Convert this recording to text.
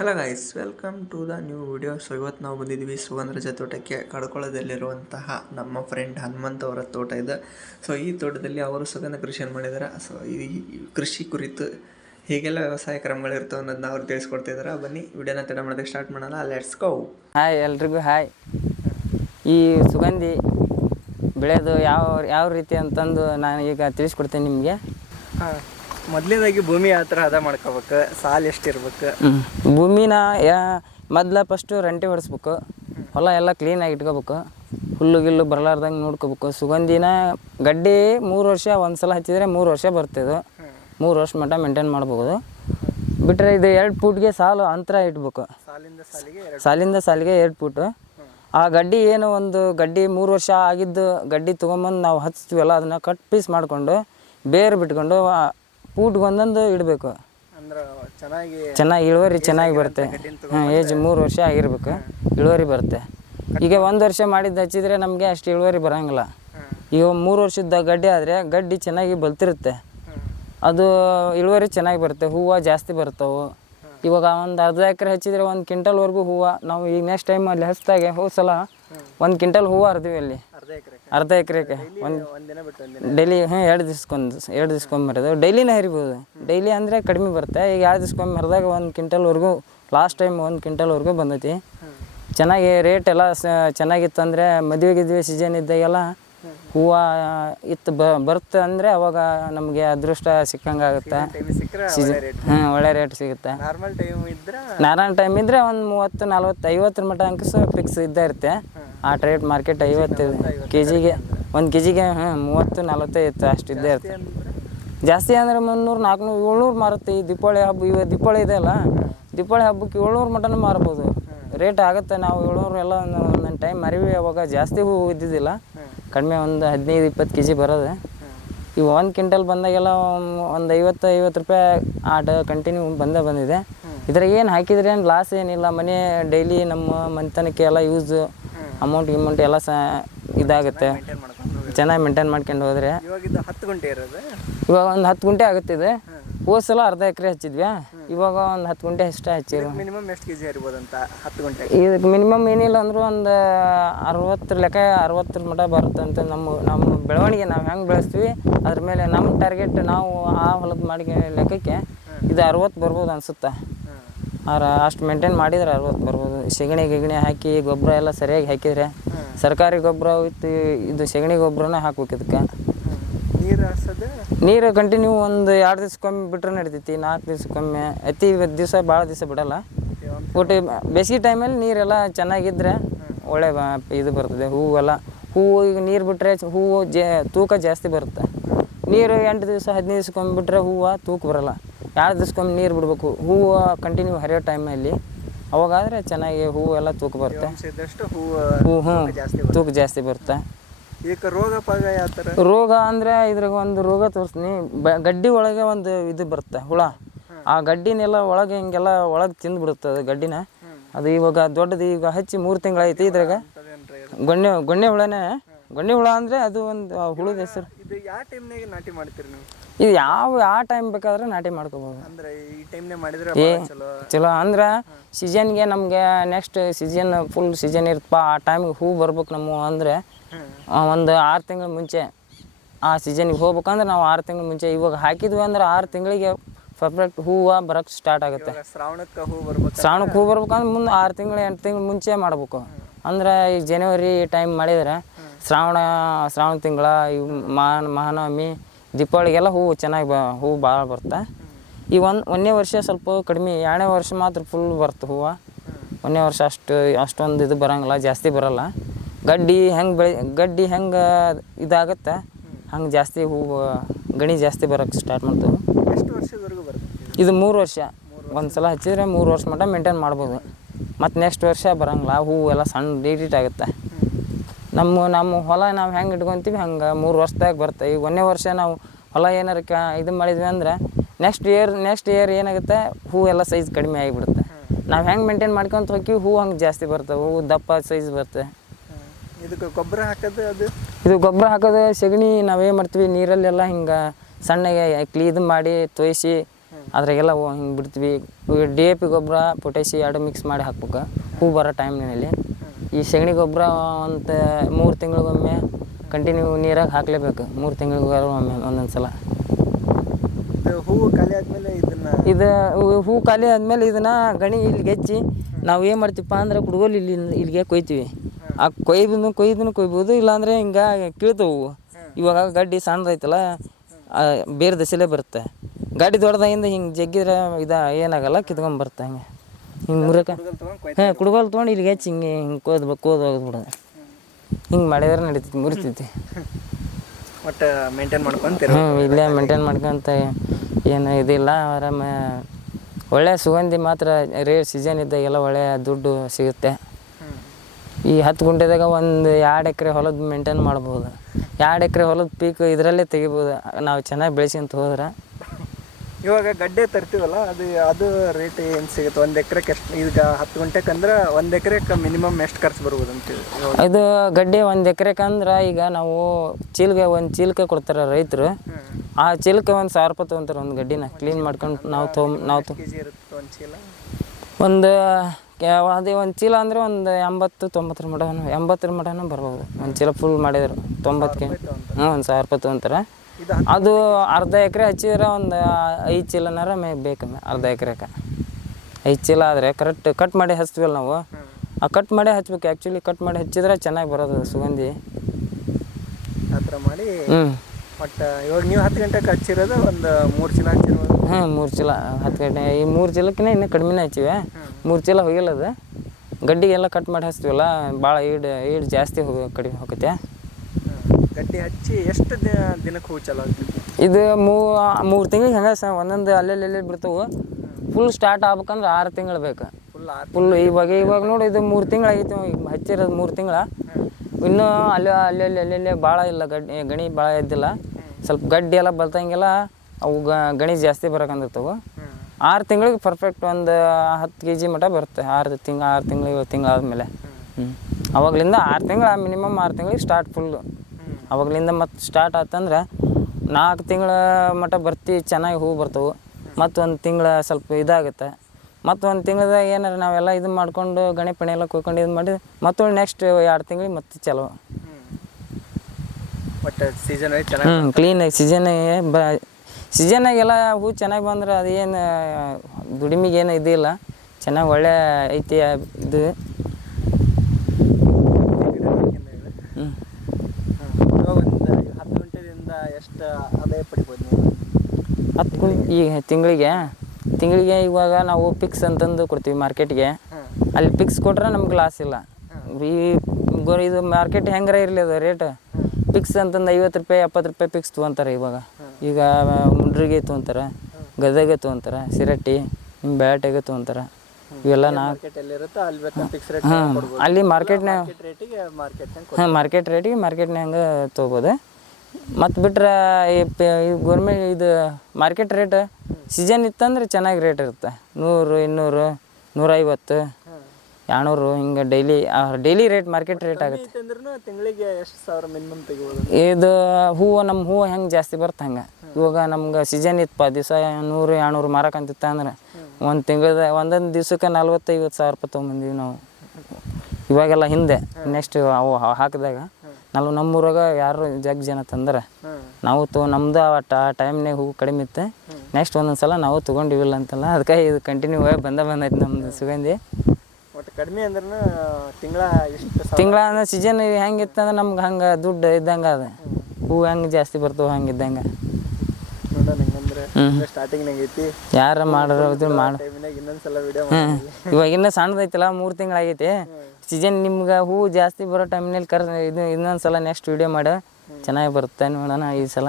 Hello guys, welcome to the new video. So ಇವತ್ತು ನಾವು ಬಂದಿದ್ದೀವಿ ಸುಗಂಧರಾಜ ತೋಟಕ್ಕೆ. ಕಡ್ಕೊಳದಲ್ಲಿರುವಂತಹ ನಮ್ಮ ಫ್ರೆಂಡ್ ಹನುಮಂತ್ ಅವರ ತೋಟ ಇದೆ. ಸೊ ಈ ತೋಟದಲ್ಲಿ ಅವರು ಸುಗಂಧ ಕೃಷಿಯನ್ನು ಮಾಡಿದ್ದಾರೆ. ಸೊ ಈ ಕೃಷಿ ಕುರಿತು ಹೇಗೆಲ್ಲ ವ್ಯವಸಾಯ ಕ್ರಮಗಳಿರ್ತವೆ ಅನ್ನೋದನ್ನ ಅವ್ರು ತಿಳಿಸ್ಕೊಡ್ತಾ ಇದ್ದಾರೆ. ಬನ್ನಿ ವಿಡಿಯೋನ ತಡ ಮಾಡೋದಕ್ಕೆ ಸ್ಟಾರ್ಟ್ ಮಾಡೋಣ. Let's go. ಹಾಯ್ ಎಲ್ರಿಗೂ ಹಾಯ್. ಈ ಸುಗಂಧಿ ಬೆಳೆದು ಯಾವ ರೀತಿ ಅಂತಂದು ನಾನು ಈಗ ತಿಳಿಸ್ಕೊಡ್ತೇನೆ ನಿಮಗೆ. ಮೊದಲನೇದಾಗಿ ಭೂಮಿ ಯಾವ ಥರ ಹದ ಮಾಡ್ಕೋಬೇಕು, ಸಾಲು ಎಷ್ಟಿರ್ಬೇಕು? ಭೂಮಿನ ಮೊದಲ ಫಸ್ಟು ರಂಟೆ ಹೊಡಿಸ್ಬೇಕು, ಹೊಲ ಎಲ್ಲ ಕ್ಲೀನಾಗಿ ಇಟ್ಕೋಬೇಕು, ಹುಲ್ಲು ಗಿಲ್ಲು ಬರಲಾರ್ದಂಗೆ ನೋಡ್ಕೋಬೇಕು. ಸುಗಂಧಿನ ಗಡ್ಡೆ 3 ವರ್ಷ ಒಂದು ಸಲ ಹಚ್ಚಿದರೆ 3 ವರ್ಷ ಬರ್ತದೆ. 3 ವರ್ಷ ಮಟ್ಟ ಮೇಂಟೈನ್ ಮಾಡ್ಬೋದು. ಬಿಟ್ಟರೆ ಇದು 2 ಫೂಟ್ಗೆ ಸಾಲು ಅಂತರ ಇಟ್ಬೇಕು. ಸಾಲಿಂದ ಸಾಲಿಗೆ 2 ಫೂಟು. ಆ ಗಡ್ಡಿ ಏನು ಒಂದು ಗಡ್ಡಿ 3 ವರ್ಷ ಆಗಿದ್ದು ಗಡ್ಡಿ ತೊಗೊಂಬಂದು ನಾವು ಹಚ್ತೀವಲ್ಲ, ಅದನ್ನು ಕಟ್ ಪೀಸ್ ಮಾಡಿಕೊಂಡು ಬೇರು ಬಿಟ್ಕೊಂಡು ಫೂಟ್ಗೆ ಒಂದೊಂದು ಇಡಬೇಕು. ಅಂದ್ರೆ ಚೆನ್ನಾಗಿ ಇಳುವರಿ ಚೆನ್ನಾಗಿ ಬರುತ್ತೆ. ಏಜ್ 3 ವರ್ಷ ಆಗಿರ್ಬೇಕು, ಇಳುವರಿ ಬರುತ್ತೆ. ಈಗ 1 ವರ್ಷ ಮಾಡಿದ್ದು ಹಚ್ಚಿದರೆ ನಮಗೆ ಅಷ್ಟು ಇಳುವರಿ ಬರೋಂಗಿಲ್ಲ. ಈಗ 3 ವರ್ಷದ ಗಡ್ಡೆ ಆದರೆ ಗಡ್ಡಿ ಚೆನ್ನಾಗಿ ಬಲ್ತಿರುತ್ತೆ, ಅದು ಇಳುವರಿ ಚೆನ್ನಾಗಿ ಬರುತ್ತೆ, ಹೂವು ಜಾಸ್ತಿ ಬರ್ತಾವೆ. ಇವಾಗ ಒಂದು ಅರ್ಧ ಎಕರೆ ಹಚ್ಚಿದರೆ 1 ಕ್ವಿಂಟಲ್ವರೆಗೂ ಹೂವು. ನಾವು ಈಗ ನೆಕ್ಸ್ಟ್ ಟೈಮ್ ಅಲ್ಲಿ ಹಚ್ಚಿದಾಗೆ ಹೋದ ಸಲ 1 ಕ್ವಿಂಟಲ್ ಹೂವು ಹರಿದ್ವಿ ಅಲ್ಲಿ. ಅರ್ಧ ಎಕರೆಗೆ ಡೈಲಿ 2 ದಿವ್ಸಕ್ಕೊಮ್ಮೆ ಹರಿದು ಡೈಲಿನೇ ಹರಿಬೋದು. ಡೈಲಿ ಅಂದರೆ ಕಡಿಮೆ ಬರುತ್ತೆ. ಈಗ 2 ದಿವ್ಸಕ್ಕೊಮ್ಮೆ ಹರಿದಾಗ 1 ಕ್ವಿಂಟಲ್ವರೆಗೂ, ಲಾಸ್ಟ್ ಟೈಮ್ 1 ಕ್ವಿಂಟಲ್ವರೆಗೂ ಬಂದೈತಿ. ಚೆನ್ನಾಗಿ ರೇಟ್ ಎಲ್ಲ ಚೆನ್ನಾಗಿತ್ತು. ಅಂದರೆ ಮದುವೆ ಸೀಸನ್ ಇದ್ದಾಗೆಲ್ಲ ಹೂವು ಬರುತ್ತೆ ಅಂದರೆ ಅವಾಗ ನಮಗೆ ಅದೃಷ್ಟ ಸಿಕ್ಕಂಗೆ ಆಗುತ್ತೆ. ಒಳ್ಳೆ ರೇಟ್ ಸಿಗುತ್ತೆ. ನಾರ್ಮಲ್ ಟೈಮ್ ಇದ್ದರೆ ಒಂದು 30, 40, 50 ಮಟ್ಟ ಅಂಕ ಫಿಕ್ಸ್ ಇದ್ದೇ ಇರುತ್ತೆ. ಆ ರೇಟ್ ಮಾರ್ಕೆಟ್ 50 ಕೆ ಜಿಗೆ, 1 ಕೆ ಜಿಗೆ 30, 45 ಅಷ್ಟು ಇದ್ದೇ ಇರುತ್ತೆ. ಜಾಸ್ತಿ ಅಂದರೆ 300, 400, 700 ಮಾರುತ್ತೆ. ಈ ದೀಪಾವಳಿ ಹಬ್ಬ, ಇವಾಗ ದೀಪಾವಳಿ ಇದೆ ಅಲ್ಲ, ದೀಪಾವಳಿ ಹಬ್ಬಕ್ಕೆ 700 ಮಟನೂ ಮಾರ್ಬೋದು. ರೇಟ್ ಆಗುತ್ತೆ. ನಾವು 700 ಎಲ್ಲ ಒಂದೊಂದು ಟೈಮ್ ಮರಿವಿ. ಅವಾಗ ಜಾಸ್ತಿ ಹೂವು ಇದ್ದಿದ್ದಿಲ್ಲ, ಕಡಿಮೆ ಒಂದು 15-20 ಕೆ ಜಿ ಬರೋದು. ಇವು 1 ಕ್ವಿಂಟಲ್ ಬಂದಾಗೆಲ್ಲ ಒಂದು 50 ರೂಪಾಯಿ ಆಟ ಕಂಟಿನ್ಯೂ ಬಂದಿದೆ. ಇದ್ರಾಗ ಏನು ಹಾಕಿದ್ರೆ ಏನು ಲಾಸ್ ಏನಿಲ್ಲ. ಮನೆ ಡೈಲಿ ನಮ್ಮ ಮನೆತನಕ್ಕೆ ಎಲ್ಲ ಯೂಸ್, ಅಮೌಂಟ್ ಎಲ್ಲ ಇದಾಗುತ್ತೆ. ಚೆನ್ನಾಗಿ ಮೇಂಟೈನ್ ಮಾಡ್ಕೊಂಡು ಹೋದರೆ. ಇವಾಗ ಒಂದು 10 ಗುಂಟೆ ಆಗುತ್ತೆ. ಇದು ಹೋದ ಸಲ ಅರ್ಧ ಎಕರೆ ಹಚ್ಚಿದ್ವಿ, ಇವಾಗ ಒಂದು 10 ಗುಂಟೆ ಅಷ್ಟೇ ಹಚ್ಚಿದ್ವಿ. ಮಿನಿಮಮ್ ಎಷ್ಟು ಕೆ ಜಿ ಹರಿಬೋದು ಅಂತ 10 ಗುಂಟೆ? ಇದಕ್ಕೆ ಮಿನಿಮಮ್ ಏನಿಲ್ಲ ಅಂದರೂ ಒಂದು 60 ಮಟ್ಟ ಬರುತ್ತೆ ಅಂತ. ನಮ್ಮ ಬೆಳವಣಿಗೆ ನಾವು ಹೆಂಗೆ ಬೆಳೆಸ್ತೀವಿ ಅದ್ರ ಮೇಲೆ ನಮ್ಮ ಟಾರ್ಗೆಟ್. ನಾವು ಆ ಹೊಲದ ಮಾಡಿ ಲೆಕ್ಕಕ್ಕೆ ಇದು 60 ಬರ್ಬೋದು ಅನಿಸುತ್ತೆ. ಅಷ್ಟು ಮೇಂಟೈನ್ ಮಾಡಿದರೆ 60 ಬರ್ಬೋದು. ಸೆಗಣಿ ಹಾಕಿ ಗೊಬ್ಬರ ಎಲ್ಲ ಸರಿಯಾಗಿ ಹಾಕಿದರೆ, ಸರ್ಕಾರಿ ಗೊಬ್ಬರ ಇದು ಸೆಗಣಿ ಗೊಬ್ಬರನ ಹಾಕ್ಬೇಕು. ಇದಕ್ಕೆ ನೀರು ಕಂಟಿನ್ಯೂ ಒಂದು 2 ದಿವ್ಸಕ್ಕೊಮ್ಮೆ ಬಿಟ್ಟರೆ ನಡಿತೈತಿ. 4 ದಿವ್ಸಕ್ಕೊಮ್ಮೆ, ಅತಿ ಭಾಳ ದಿವಸ ಬಿಡಲ್ಲ. ಒಟ್ಟು ಬೇಸಿಗೆ ಟೈಮಲ್ಲಿ ನೀರೆಲ್ಲ ಚೆನ್ನಾಗಿದ್ದರೆ ಒಳ್ಳೆ ಇದು ಬರ್ತದೆ. ಹೂವು ಈಗ ನೀರು ಬಿಟ್ಟರೆ ಹೂವು ತೂಕ ಜಾಸ್ತಿ ಬರುತ್ತೆ. ನೀರು 8 ದಿವಸ 15 ದಿವ್ಸಕ್ಕೊಮ್ಮೆ ಬಿಟ್ಟರೆ ಹೂವು ತೂಕ ಬರೋಲ್ಲ. 2 ದಿವ್ಸಕ್ಕೊಮ್ಮೆ ನೀರು ಬಿಡಬೇಕು. ಹೂವು ಕಂಟಿನ್ಯೂ ಹರಿಯೋ ಟೈಮಲ್ಲಿ ಅವಾಗಾದರೆ ಚೆನ್ನಾಗಿ ಹೂವು ಎಲ್ಲ ತೂಕ ಬರುತ್ತೆ. ತೂಕ ಜಾಸ್ತಿ ಬರುತ್ತೆ. ಈಗ ರೋಗ ಅಂದರೆ ಇದ್ರಾಗ ಒಂದು ರೋಗ ತೋರಿಸ್ತೀನಿ. ಗಡ್ಡಿ ಒಳಗೆ ಒಂದು ಇದು ಬರುತ್ತೆ, ಹುಳ. ಆ ಗಡ್ಡಿನೆಲ್ಲ ಒಳಗೆ ಹಿಂಗೆಲ್ಲ ಒಳಗೆ ತಿಂದುಬಿಡುತ್ತೆ ಅದು ಗಡ್ಡಿನ. ಅದು ಇವಾಗ ದೊಡ್ಡದು ಈಗ ಹಚ್ಚಿ 3 ತಿಂಗಳಾಯ್ತು. ಇದ್ರಾಗ ಗೊಣ್ಣೆ ಹುಳನೇ. ಗೊಣ್ಣೆ ಹುಳ ಅಂದರೆ ಅದು ಒಂದು ಹುಳದ ಹೆಸರು. ಇದು ಯಾವ ಟೈಮ್ನಾಗ ನಾಟಿ ಮಾಡ್ತೀರಿ ನೀವು? ಇದು ಯಾವ ಟೈಮ್ ಬೇಕಾದ್ರೆ ನಾಟಿ ಮಾಡ್ಕೋಬೋದು. ಅಂದರೆ ಈ ಟೈಮ್ನೇ ಮಾಡಿದ್ರೆ ಚಲೋ. ಅಂದ್ರೆ ಸೀಸನ್ಗೆ ನಮಗೆ ನೆಕ್ಸ್ಟ್ ಸೀಸನ್ ಫುಲ್ ಸೀಸನ್ ಇರುತ್ತಪ್ಪ, ಆ ಟೈಮಿಗೆ ಹೂ ಬರ್ಬೇಕು ನಮ್ಮ. ಅಂದರೆ ಒಂದು 6 ತಿಂಗಳ ಮುಂಚೆ ಆ ಸೀಸನ್ಗೆ ಹೋಗ್ಬೇಕಂದ್ರೆ ನಾವು 6 ತಿಂಗಳ ಮುಂಚೆ ಇವಾಗ ಹಾಕಿದ್ವಿ ಅಂದ್ರೆ 6 ತಿಂಗಳಿಗೆ ಪರ್ಫೆಕ್ಟ್ ಹೂವು ಬರೋಕ್ಕೆ ಸ್ಟಾರ್ಟ್ ಆಗುತ್ತೆ. ಶ್ರಾವಣಕ್ಕೆ ಹೂ ಬರ್ಬೇಕಂದ್ರೆ ಮುಂದೆ 6 ತಿಂಗಳು 8 ತಿಂಗಳು ಮುಂಚೆ ಮಾಡ್ಬೇಕು. ಅಂದ್ರೆ ಈಗ ಜನವರಿ ಟೈಮ್ ಮಾಡಿದರೆ ಶ್ರಾವಣ ತಿಂಗಳ ಇವು ಮಹಾನವಮಿ, ದೀಪಾವಳಿಗೆಲ್ಲ ಹೂವು ಚೆನ್ನಾಗಿ ಹೂವು ಭಾಳ ಬರುತ್ತೆ. ಈ ಒಂದನೇ ವರ್ಷ ಸ್ವಲ್ಪ ಕಡಿಮೆ, 2ನೇ ವರ್ಷ ಮಾತ್ರ ಫುಲ್ ಬರುತ್ತೆ ಹೂವು. 1ನೇ ವರ್ಷ ಅಷ್ಟೊಂದು ಇದು ಬರೋಂಗಿಲ್ಲ, ಜಾಸ್ತಿ ಬರೋಲ್ಲ. ಗಡ್ಡಿ ಹೆಂಗೆ ಇದಾಗುತ್ತೆ ಹಂಗೆ ಜಾಸ್ತಿ ಹೂವು ಗಣಿ ಜಾಸ್ತಿ ಬರೋಕ್ಕೆ ಸ್ಟಾರ್ಟ್ ಮಾಡ್ತೇವೆ. ಎಷ್ಟು ವರ್ಷದವರೆಗೂ ಬರುತ್ತೆ ಇದು? 3 ವರ್ಷ. ಒಂದು ಸಲ ಹಚ್ಚಿದ್ರೆ 3 ವರ್ಷ ಮಟ್ಟ ಮೇಂಟೈನ್ ಮಾಡ್ಬೋದು. ಮತ್ತು ನೆಕ್ಸ್ಟ್ ವರ್ಷ ಬರೋಂಗಿಲ್ಲ, ಹೂವು ಎಲ್ಲ ಸಣ್ಣ ಡೀಟ್ ಆಗುತ್ತೆ. ನಮ್ಮ ಹೊಲ ನಾವು ಹೆಂಗೆ ಇಟ್ಕೊತೀವಿ ಹಂಗೆ 3 ವರ್ಷದಾಗ ಬರುತ್ತೆ. ಈಗ 1ನೇ ವರ್ಷ ನಾವು ಹೊಲ ಏನಾರು ಇದು ಮಾಡಿದ್ವಿ ಅಂದ್ರೆ ನೆಕ್ಸ್ಟ್ ಇಯರ್ ಏನಾಗುತ್ತೆ, ಹೂವು ಎಲ್ಲ ಸೈಜ್ ಕಡಿಮೆ ಆಗಿಬಿಡುತ್ತೆ. ನಾವು ಹೆಂಗೆ ಮೇಂಟೈನ್ ಮಾಡ್ಕೊತ ಹೋಗ್ತೀವಿ ಹೂವು ಹಂಗೆ ಜಾಸ್ತಿ ಬರ್ತವೆ, ಹೂವು ದಪ್ಪ ಸೈಜ್ ಬರುತ್ತೆ. ಇದಕ್ಕೆ ಗೊಬ್ಬರ ಹಾಕೋದು ಇದು ಗೊಬ್ಬರ ಹಾಕೋದು ಸೆಗಣಿ ನಾವೇನು ಮಾಡ್ತೀವಿ, ನೀರಲ್ಲೆಲ್ಲ ಹಿಂಗೆ ಸಣ್ಣಗೆ ಇದು ಮಾಡಿ ತೋಯಿಸಿ ಅದ್ರಾಗೆಲ್ಲ ಹಿಂಗೆ ಬಿಡ್ತೀವಿ. DAP ಗೊಬ್ಬರ ಪೊಟ್ಯಾಶಿ ಎರಡು ಮಿಕ್ಸ್ ಮಾಡಿ ಹಾಕ್ಬೇಕು ಹೂ ಬರೋ ಟೈಮ್ನಲ್ಲಿ. ಈ ಸಗಣಿ ಗೊಬ್ಬರ ಒಂದು 3 ತಿಂಗಳಿಗೊಮ್ಮೆ ಕಂಟಿನ್ಯೂ ನೀರಾಗ ಹಾಕಲೇಬೇಕು. 3 ತಿಂಗಳಿಗೊಮ್ಮೆ ಒಂದೊಂದು ಸಲ. ಹೂವು ಖಾಲಿ ಆದಮೇಲೆ ಇದು ಹೂ ಖಾಲಿ ಆದಮೇಲೆ ಇದನ್ನು ಗಣಿ ಇಲ್ಲಿಗೆ ಹೆಚ್ಚಿ ನಾವು ಏನು ಮಾಡ್ತೀವಪ್ಪ ಅಂದ್ರೆ ಕುಡ್ಗೋಲು ಇಲ್ಲಿಗೆ ಕೊಯ್ತೀವಿ. ಆ ಕೊಯ್ಬೋದು, ಇಲ್ಲಾಂದರೆ ಹಿಂಗೆ ಕೀಳ್ತವೆ ಹೂವು. ಇವಾಗ ಗಡ್ಡಿ ಸಣ್ಣದೈತಲ್ಲ ಬೇರೆ ದಸೆಲೇ ಬರುತ್ತೆ. ಗಾಡಿ ದೊಡ್ಡದಾಗಿಂದ ಹಿಂಗೆ ಜಗ್ಗಿದ್ರೆ ಏನಾಗಲ್ಲ, ಕಿತ್ಕೊಂಬರುತ್ತೆ ಹಂಗೆ ಹಿಂಗೆ ಮುರಕ. ಕುಡ್ಗೋಲು ತೊಗೊಂಡು ಇಲ್ಲಿಗೆ ಹೆಚ್ಚಿ ಹಿಂಗೆ ಕೋದು ಹೋಗ್ಬಿಡೋದು. ಹಿಂಗೆ ಮಾಡಿದ್ರೆ ನಡೀತೈತಿ, ಮುರಿತೈತಿ. ಒಟ್ಟು ಮೇಂಟೈನ್ ಮಾಡ್ಕೊಂತೀರ? ಇಲ್ಲೇ ಮೇಂಟೈನ್ ಮಾಡ್ಕೊಂತ ಏನು ಇದಿಲ್ಲ. ಆರಾಮ ಒಳ್ಳೆಯ ಸುಗಂಧಿ ಮಾತ್ರ ಸೀಸನ್ ಇದ್ದಾಗೆಲ್ಲ ಒಳ್ಳೆಯ ದುಡ್ಡು ಸಿಗುತ್ತೆ. ಈ 10 ಗುಂಟೆದಾಗ ಒಂದು 2 ಎಕರೆ ಹೊಲದ ಮೇಂಟೈನ್ ಮಾಡ್ಬೋದು. 2 ಎಕರೆ ಹೊಲದ ಪೀಕ್ ಇದರಲ್ಲೇ ತೆಗಿಬೋದು ನಾವು ಚೆನ್ನಾಗಿ ಬೆಳೆಸ್ಕೊಂತ ಹೋದ್ರೆ. ಇವಾಗ ಗಡ್ಡೆ ತರ್ತೀವಲ್ಲ, ಅದು ರೇಟ್ ಏನು ಸಿಗುತ್ತೆ? 1 ಎಕರೆಗೆ ಎಷ್ಟು? ಈಗ 10 ಗುಂಟೆಗೆ ಅಂದ್ರೆ 1 ಎಕರೆಗೆ ಮಿನಿಮಮ್ ಎಷ್ಟು ಖರ್ಚು ಬರ್ಬೋದು ಅಂತೇಳಿ? ಇದು ಗಡ್ಡೆ 1 ಎಕರೆಗೆ ಅಂದ್ರೆ ಈಗ ನಾವು ಒಂದು ಚೀಲಕ್ಕೆ ಕೊಡ್ತಾರೆ ರೈತರು. ಆ ಚೀಲಕ್ಕೆ 1,000 ರೂಪಾಯಿ ತೊಗೊಂತಾರೆ ಒಂದು ಗಡ್ಡಿನ ಕ್ಲೀನ್ ಮಾಡ್ಕೊಂಡು. ನಾವು ಕೆಜಿ ಇರುತ್ತೆ ಒಂದು ಚೀಲ? ಅದೇ ಒಂದು ಚೀಲ ಅಂದರೆ ಒಂದು 80-90 ಮಟನೂ ಬರ್ಬೋದು. ಒಂದು ಚೀಲ ಫುಲ್ ಮಾಡಿದ್ರು 90ಕ್ಕೆ 1,000 ರೂಪಾಯಿ ತೊಗೊಂತಾರೆ. ಅದು ಅರ್ಧ ಎಕರೆ ಹಚ್ಚಿದ್ರೆ ಒಂದು 5 ಚೀಲನಾರ ಬೇಕಮ್ಮೆ. ಅರ್ಧ ಎಕರೆಗೆ 5 ಚೀಲ ಆದರೆ ಕರೆಕ್ಟ್ ಕಟ್ ಮಾಡಿ ಹಚ್ತೀವಲ್ಲ ನಾವು. ಆ ಕಟ್ ಮಾಡಿ ಹಚ್ಬೇಕು. ಆ್ಯಕ್ಚುಲಿ ಕಟ್ ಮಾಡಿ ಹಚ್ಚಿದ್ರೆ ಚೆನ್ನಾಗಿ ಬರೋದು ಸುಗಂಧಿ. ಆ ಥರ ಮಾಡಿ. ಬಟ್ ಇವಾಗ ನೀವು 10 ಗಂಟೆಗೆ ಹಚ್ಚಿರೋದು ಒಂದು 3 ಚೀಲ ಹಚ್ಚಿರ್ಬೋದು? 3 ಚೀಲ 10 ಗಂಟೆ. ಈ 3 ಚೀಲಕ್ಕಿಂತ ಇನ್ನೂ ಕಡಿಮೆನೇ ಹಚ್ಚಿವೆ. 3 ಚೀಲ ಹೋಗಿಲ್ಲ. ಅದು ಗಡ್ಡಿಗೆಲ್ಲ ಕಟ್ ಮಾಡಿ ಹಚ್ತೀವಲ್ಲ, ಭಾಳ ಈಡು ಜಾಸ್ತಿ ಕಡಿಮೆ ಹೋಗುತ್ತೆ. ಗಡ್ಡಿ ಹಚ್ಚಿ ಎಷ್ಟು ದಿನಕ್ಕೆ ಹೂ ಚಲೋ ಆಗ್ತೈತಿ? ಇದು 3 ತಿಂಗಳಿಗೆ ಹಂಗೆ ಒಂದೊಂದು ಅಲ್ಲೆಲ್ಲಿ ಬಿಡ್ತಾವೆ. ಫುಲ್ ಸ್ಟಾರ್ಟ್ ಆಗ್ಬೇಕಂದ್ರೆ 6 ತಿಂಗಳು ಬೇಕು. ಫುಲ್ ಇವಾಗ ನೋಡಿ ಇದು 3 ತಿಂಗಳಾಗಿತ್ತು ಈಗ ಹಚ್ಚಿರೋದು. 3 ತಿಂಗಳ ಇನ್ನೂ ಅಲ್ಲೇ ಭಾಳ ಇಲ್ಲ. ಗಣಿ ಭಾಳ ಎದ್ದಿಲ್ಲ. ಸ್ವಲ್ಪ ಗಡ್ಡಿ ಎಲ್ಲ ಬಲ್ತಂಗೆಲ್ಲ ಅವು ಗಣಿ ಜಾಸ್ತಿ ಬರೋಕಂದಿರ್ತವೆ. 6 ತಿಂಗಳಿಗೆ ಪರ್ಫೆಕ್ಟ್ ಒಂದು 10 kg ಮಟ ಬರುತ್ತೆ. 6 ತಿಂಗಳು 7 ತಿಂಗಳು ಆದಮೇಲೆ. ಅವಾಗಲಿಂದ 6 ತಿಂಗಳು ಮಿನಿಮಮ್ 6 ತಿಂಗಳಿಗೆ ಸ್ಟಾರ್ಟ್ ಫುಲ್ಲು. ಅವಾಗಲಿಂದ ಮತ್ತು ಸ್ಟಾರ್ಟ್ ಆತಂದ್ರೆ 4 ತಿಂಗಳ ಮಟ ಚೆನ್ನಾಗಿ ಹೂವು ಬರ್ತವೆ. ಮತ್ತು 1 ತಿಂಗಳ ಸ್ವಲ್ಪ ಇದಾಗುತ್ತೆ. ಮತ್ತು 1 ತಿಂಗಳದಾಗ ಏನಾರು ನಾವೆಲ್ಲ ಇದು ಮಾಡ್ಕೊಂಡು ಗಣಿ ಪಣಿ ಎಲ್ಲ ಕೊಯ್ಕೊಂಡು ಇದು ಮಾಡಿ ಮತ್ತೊಂದು ನೆಕ್ಸ್ಟ್ 2 ತಿಂಗಳಿಗೆ ಮತ್ತೆ ಚಲೋ. ಬಟ್ ಸೀಸನ್ ಚೆನ್ನಾಗಿ ಕ್ಲೀನಾಗಿ ಸೀಸನ್ನಾಗೆಲ್ಲ ಹೂ ಚೆನ್ನಾಗಿ ಬಂದ್ರೆ ಅದೇನು ದುಡಿಮೆಗೆ ಏನು ಇದಿಲ್ಲ. ಚೆನ್ನಾಗಿ ಒಳ್ಳೆ ಐತಿ ಇದು. ಎಷ್ಟು ಆದಾಯ ಪಡಿಬೋದು ನೀವು? 10 ಈಗ ತಿಂಗಳಿಗೆ ಇವಾಗ ನಾವು ಪಿಕ್ಸ್ ಅಂತಂದು ಕೊಡ್ತೀವಿ ಮಾರ್ಕೆಟ್ಗೆ. ಅಲ್ಲಿ ಪಿಕ್ಸ್ ಕೊಟ್ರೆ ನಮ್ಗೆ ಲಾಸ್ ಇಲ್ಲ. ಇದು ಮಾರ್ಕೆಟ್ ಹೆಂಗಾರ ಇರಲಿ ಅದು ರೇಟ್ ಪಿಕ್ಸ್ ಅಂತಂದು 50 ರೂಪಾಯಿ 70 ರೂಪಾಯಿ ಪಿಕ್ಸ್ ತೊಗೊತಾರೆ. ಈಗ ಮುಂಡ್ರಿಗೆ ತೊಗೊತಾರೆ, ಗದಗೆ ತೊಗೊತಾರೆ, ಸಿರಟ್ಟಿ, ಬೆಳಟೆಗೆ ತೊಗೊತಾರೆ. ಇವೆಲ್ಲ ಅಲ್ಲಿ ಮಾರ್ಕೆಟ್ ರೇಟಿಗೆ ಮಾರ್ಕೆಟ್ನಾಗ ತೊಗೋಬೋದು. ಮತ್ತು ಬಿಟ್ರೆ ಈ ಗೌರ್ಮೆಂಟ್ ಇದು ಮಾರ್ಕೆಟ್ ರೇಟ್ ಸೀಸನ್ ಇತ್ತಂದ್ರೆ ಚೆನ್ನಾಗಿ ರೇಟ್ ಇರುತ್ತೆ. 100, 200, 150, 200 ಹಿಂಗೆ ಡೈಲಿ ರೇಟ್ ಮಾರ್ಕೆಟ್ ರೇಟ್ ಆಗುತ್ತೆ. ತಿಂಗಳಿಗೆ ಎಷ್ಟು ಸಾವಿರ ಮಿನಿಮಮ್ ತೆಗಿಬೋದು? ಇದು ನಮ್ಮ ಹೂವು ಹೆಂಗೆ ಜಾಸ್ತಿ ಬರುತ್ತೆ ಹಂಗೆ. ಇವಾಗ ನಮ್ಗೆ ಸೀಸನ್ ಇತ್ತಪ್ಪ ದಿವಸ 100, 200 ಮಾರಕ್ಕಂತಿತ್ತ ಅಂದ್ರೆ ಒಂದೊಂದು ದಿವ್ಸಕ್ಕೆ 40-50 ಸಾವಿರ ರೂಪಾಯಿ ತೊಗೊಂಬಂದೀವಿ ನಾವು. ಇವಾಗೆಲ್ಲ ಹಿಂದೆ ನೆಕ್ಸ್ಟ್ ಅವು ಹಾಕಿದಾಗ ನಮ್ಮೂರಾಗ ಯಾರು ಜನ ತಂದ್ರೆ ನಾವು ನಮ್ದು ಆ ಟೈಮ್ನಾಗ ಹೂವು ಕಡಿಮೆ ಇತ್ತು. ನೆಕ್ಸ್ಟ್ ಒಂದೊಂದು ಸಲ ನಾವು ತೊಗೊಂಡಿವಿಲ್ಲ ಅಂತಲ್ಲ, ಅದಕ್ಕೆ ಇದು ಕಂಟಿನ್ಯೂ ಆಗಿ ಬಂದೈತೆ ನಮ್ಮದು ಸುಗಂಧಿ. ಒಟ್ಟು ಕಡಿಮೆ ಅಂದ್ರೆ ತಿಂಗಳ ಅಂದ್ರೆ ಸೀಸನ್ ಹೆಂಗಿತ್ತು ಅಂದ್ರೆ ನಮ್ಗೆ ಹಂಗೆ ದುಡ್ಡು ಇದ್ದಂಗೆ ಅದ. ಹೂವು ಹೆಂಗೆ ಜಾಸ್ತಿ ಬರ್ತವೆ ಹಂಗಿದ್ದಂಗೆ. ಯಾರ ಮಾಡೋದು ಇವಾಗ ಇನ್ನೂ ಸಣ್ಣದೈತಲ್ಲ 3 ತಿಂಗಳಾಗೈತಿ ಸೀಸನ್. ನಿಮ್ಗೆ ಹೂವು ಜಾಸ್ತಿ ಬರೋ ಟೈಮ್ನಲ್ಲಿ ಇನ್ನೊಂದು ಸಲ ನೆಕ್ಸ್ಟ್ ವೀಡಿಯೋ ಮಾಡಿ ಚೆನ್ನಾಗಿ ಬರುತ್ತೆ ನೋಡೋಣ ಈ ಸಲ.